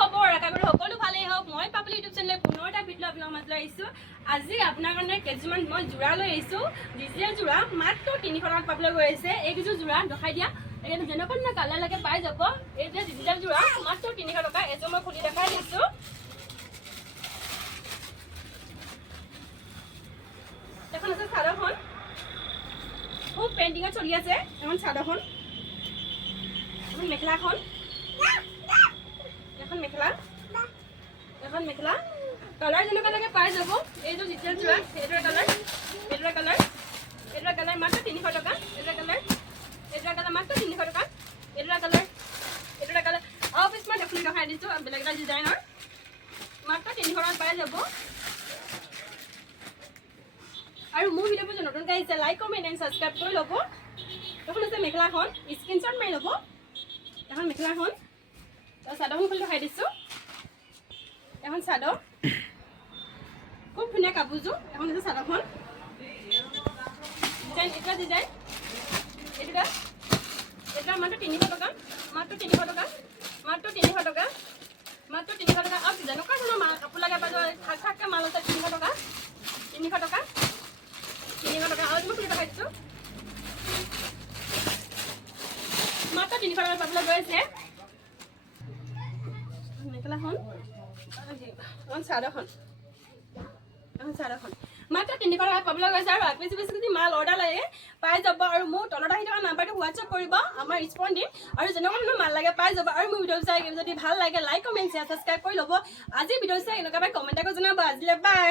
খবৰ আশা কৰো সকলো ভালেই হওক মই পাপলি ইউটিউব চেনেলে পুনৰ এটা ভিডিঅ' আপোনালোকৰ মাজলৈ আহিছোঁ আজি আপোনাৰ কাৰণে কেজিমান মই জোৰা লৈ আহিছোঁ ডিজিটেল জোৰা মাত্ৰ 300 টকাত পাবলৈ গৈ আছে এইকেইযোৰ জোৰা দেখাই দিয়া এনে যেনেকুৱা কালাৰ লাগে পাই যাব এই যে ডিজিটেল জোৰা মাত্ৰ 300 টকা এযোৰ মই খুলি দেখাই দিছোঁ এখন আছে চাদৰখন খুব পেইণ্টিঙত চলি আছে এখন চাদৰখন এখন মেখেলাখন এখন মেখেলা কালাৰ যেনেকুৱা লাগে পাই যাব এইযোৰ ডিজিটেল জোৰা এইটোৰ কালাৰ মাত্ৰ 300 টকা এইটোৰ কালাৰ মাত্ৰ 300 টকা এইটোৰ কালাৰ আৰু পিছমান দেখুন দেখাই দিছোঁ বেলেগ এটা ডিজাইনৰ মাত্ৰ 300 টকাত পাই যাব আৰু মোৰ ভিডিঅ'বোৰ যে নতুনকৈ আহিছে লাইক কমেণ্ট এণ্ড ছাবস্ক্ৰাইব কৰি ল'ব এখন আছে মেখেলাখন স্ক্ৰীনশ্বট মাৰি ল'ব এখন মেখেলাখন চাদৰখন খুলি দেখাই দিছোঁ এখন চাদৰ খুব ধুনীয়া কাপোৰযোৰ এখন আছে চাদৰখন ডিজাইন এইটো মাত্ৰ 300 টকা মাত্ৰ 300 টকা আৰু যেনেকুৱা ধৰণৰ কাপোৰ লাগে পাই থাককৈ মাল আছে 300 টকা আৰু মই খুলি দেখাই দিছোঁ মাত্ৰ 300 টকা পাবলৈ গৈ আছে মেখেলাখন চাদৰখন মাত্ৰ 300 টকাত পাবলৈ গৈছে আৰু বেছি যদি মাল অৰ্ডাৰ লাগে পাই যাব আৰু মোৰ তলত আহি থকা নাম্বাৰটো হোৱাটছআপ কৰিব আমাৰ ৰেছপন্স দিম আৰু যেনেকুৱা ধৰণৰ মাল লাগে পাই যাব আৰু মোৰ ভিডিঅ' চাই যদি ভাল লাগে লাইক কমেণ্ট শ্বেয়াৰ ছাবস্ক্ৰাইব কৰি ল'ব আজি ভিডিঅ' চাই এনেকুৱা কমেণ্ট কৰি জনাব আজিলৈ বাই